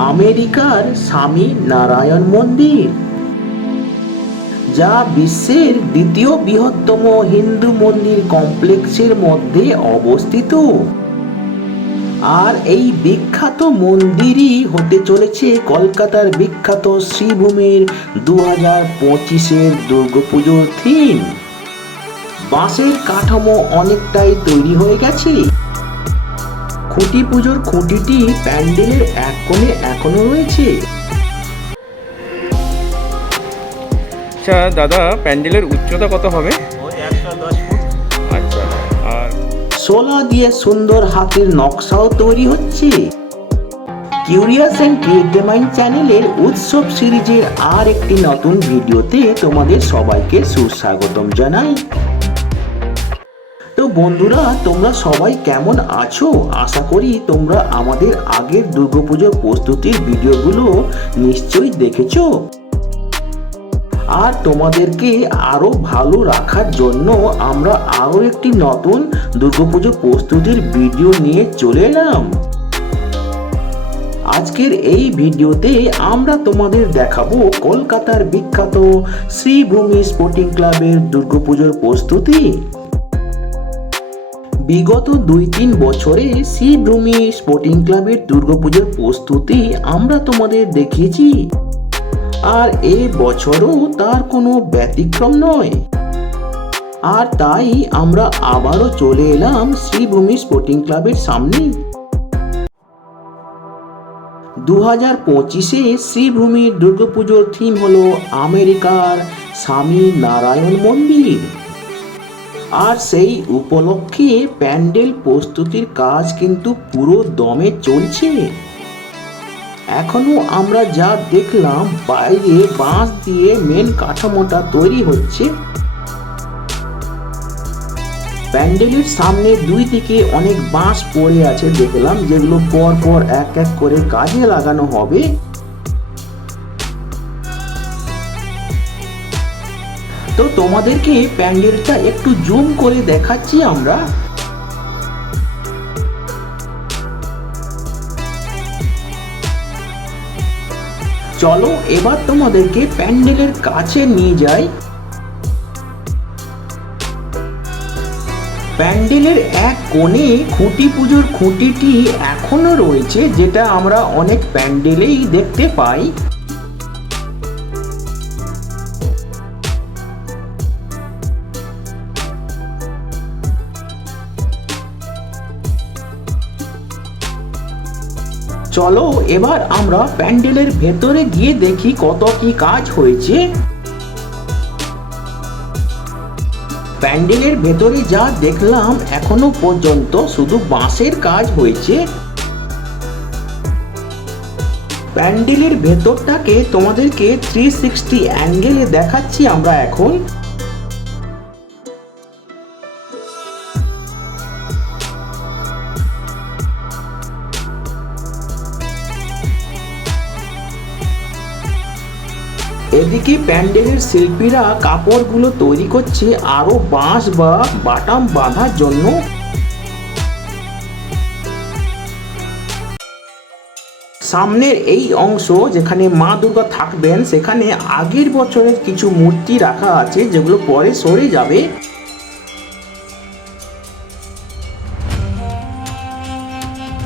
আমেরিকার স্বামী নারায়ণ মন্দির, যা বিশ্বের দ্বিতীয় বৃহত্তম হিন্দু মন্দির কমপ্লেক্সের মধ্যে অবস্থিত। আর এই বিখ্যাত মন্দিরই হতে চলেছে কলকাতার বিখ্যাত শ্রীভূমির 2025-এর দুর্গাপুজোর থিম। বাঁশের কাঠামো অনেকটাই তৈরি হয়ে গেছে। খুঁটি পুজোর খুঁটিটি প্যান্ডেলের এক কোণে এখনো রয়েছে। আচ্ছা দাদা, প্যান্ডেলের উচ্চতা কত হবে? ওই 110 ফুট। আচ্ছা, আর শোলা দিয়ে সুন্দর হাতির নকশাও তৈরি হচ্ছে। কিউরিয়াস অ্যান্ড ক্রিয়েটিভ মাইন্ড চ্যানেলের উৎসব সিরিজের আর একটি নতুন ভিডিওতে তোমাদের সবাইকে সুস্বাগতম জানাই। তো বন্ধুরা, তোমরা সবাই কেমন আছো? আশা করি তোমরা আমাদের আগের দুর্গাপুজোর প্রস্তুতির ভিডিওগুলো নিশ্চয়ই দেখেছো। আর তোমাদেরকে আরো ভালো রাখার জন্য আমরা আরো একটি নতুন দুর্গাপুজো প্রস্তুতির ভিডিও নিয়ে চলে এলাম। আজকের এই ভিডিওতে আমরা তোমাদের দেখাবো কলকাতার বিখ্যাত শ্রীভূমি স্পোর্টিং ক্লাবের দুর্গাপুজোর প্রস্তুতি। বিগত 2-3 বছরে শ্রীভূমি স্পোর্টিং ক্লাবের দুর্গাপুজোর প্রস্তুতি আমরা তোমাদের দেখিয়েছি, আর এই বছরও তার কোনো ব্যতিক্রম নয়। আর তাই আমরা আবারও চলে এলাম শ্রীভূমি স্পোর্টিং ক্লাবের সামনে। 2025-এ শ্রীভূমির দুর্গাপুজোর থিম হলো আমেরিকার স্বামী নারায়ণ মন্দির। আর সেই উপলক্ষে প্যান্ডেল প্রস্তুতির কাজ কিন্তু পুরো দমে চলছে। এখনো আমরা যা দেখলাম, বাইরে বাঁশ দিয়ে মেন কাঠামোটা তৈরি হচ্ছে। প্যান্ডেলের সামনে দুই দিকে অনেক বাঁশ পড়ে আছে দেখলাম, যেগুলো পর পর এক এক করে কাজে লাগানো হবে। তো তোমাদেরকে প্যান্ডেলটা একটু জুম করে দেখাচ্ছি আমরা। চলো এবার তোমাদেরকে প্যান্ডেলের কাছে নিয়ে যাই। প্যান্ডেলের এক কোণে খুঁটি পুজোর খুঁটিটি এখনো রয়েছে, যেটা আমরা অনেক প্যান্ডেলেই দেখতে পাই। চলো এবার আমরা প্যান্ডেলের ভেতরে গিয়ে দেখি কত কি কাজ হয়েছে। প্যান্ডেলের ভেতরে যা দেখলাম, এখনো পর্যন্ত শুধু বাঁশের কাজ হয়েছে। প্যান্ডেলের ভেতরটাকে তোমাদেরকে 360 অ্যাঙ্গেলে দেখাচ্ছি আমরা এখন। এদিকে প্যান্ডেলের শিল্পীরা কাপড়গুলো তৈরি করছে আরো বাঁশ বা বাটাম বাঁধার জন্য। সামনের এই অংশ যেখানে মা দুর্গা থাকবেন, সেখানে আগের বছরের কিছু মূর্তি রাখা আছে, যেগুলো পরে সরে যাবে।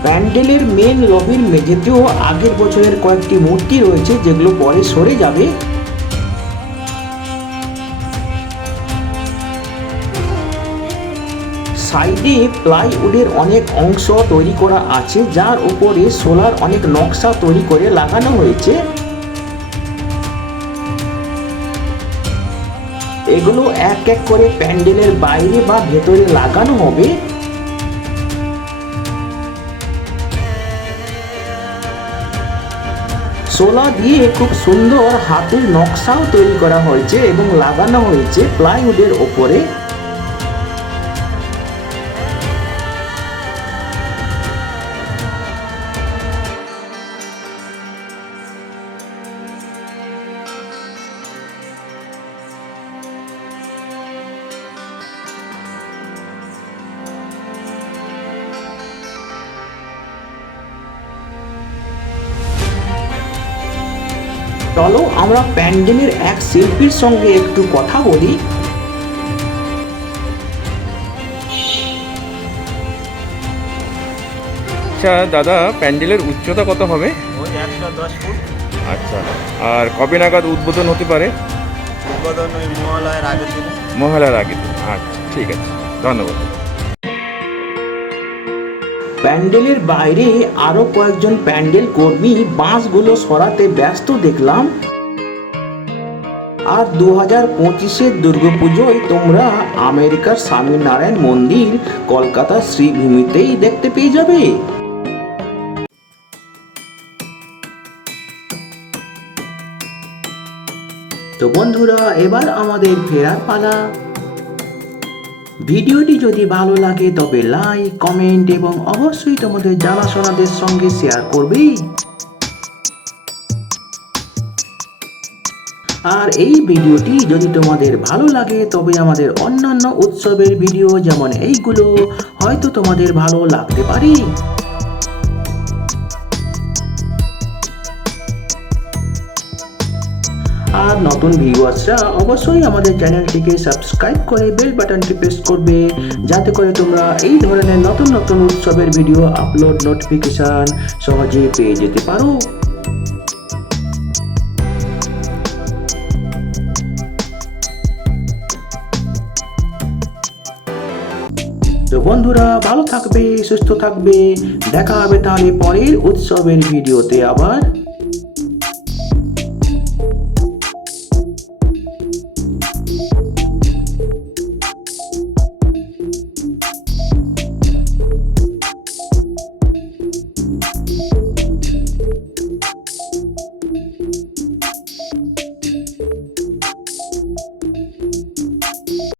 প্যান্ডেলের মেন লবির মেঝেতেও আগের বছরের কয়েকটি মূর্তি রয়েছে, যেগুলো পরে সরে যাবে। সাইডে প্লাইউডের অনেক অংশ তৈরি করা আছে, যার উপরে সোলার অনেক নকশা তৈরি করে লাগানো হয়েছে। এগুলো এক এক করে প্যান্ডেলের বাইরে বা ভেতরে লাগানো হবে। সোলা দিয়ে খুব সুন্দর হাতের নকশাও তৈরি করা হয়েছে এবং লাগানো হয়েছে প্লাইউডের ওপরে। চলো আমরা প্যান্ডেলের এক শিল্পীর সঙ্গে একটু কথা বলি। আচ্ছা দাদা, প্যান্ডেলের উচ্চতা কত হবে? ওই 110 ফুট। আচ্ছা, আর কবে নাগাদ উদ্বোধন হতে পারে? উদ্বোধন ওই মহালয়ের আগের দিনে। মহালয়ার আগে দিন। আচ্ছা, ঠিক আছে, ধন্যবাদ। প্যান্ডেলের বাইরে আরো কয়েকজন প্যান্ডেল কর্মী বাঁশগুলো সরাতে ব্যস্ত দেখলাম। আর 2025-এর দুর্গাপুজোয় তোমরা আমেরিকার স্বামীনারায়ণ মন্দির কলকাতার শ্রীভূমিতেই দেখতে পেয়ে যাবে। তো বন্ধুরা, এবার আমাদের ফেরার পালা। ভিডিওটি যদি ভালো লাগে তবে লাইক, কমেন্ট এবং অবশ্যই তোমাদের জানাশোনাদের সঙ্গে শেয়ার করবে। আর এই ভিডিওটি যদি তোমাদের ভালো লাগে তবে আমাদের অন্যান্য উৎসবের ভিডিও যেমন এইগুলো হয়তো তোমাদের ভালো লাগতে পারে। আর নতুন ভিউয়ার্সরা অবশ্যই আমাদের চ্যানেলটিকে সাবস্ক্রাইব করে বেল বাটনটি প্রেস করবে, যাতে করে তোমরা এই ধরনের নতুন নতুন উৎসবের ভিডিও আপলোড নোটিফিকেশন সহজে পেয়ে যেতে পারো। তো বন্ধুরা, ভালো থাকবে, সুস্থ থাকবে। দেখা হবে তাহলে পরের উৎসবের ভিডিওতে আবার।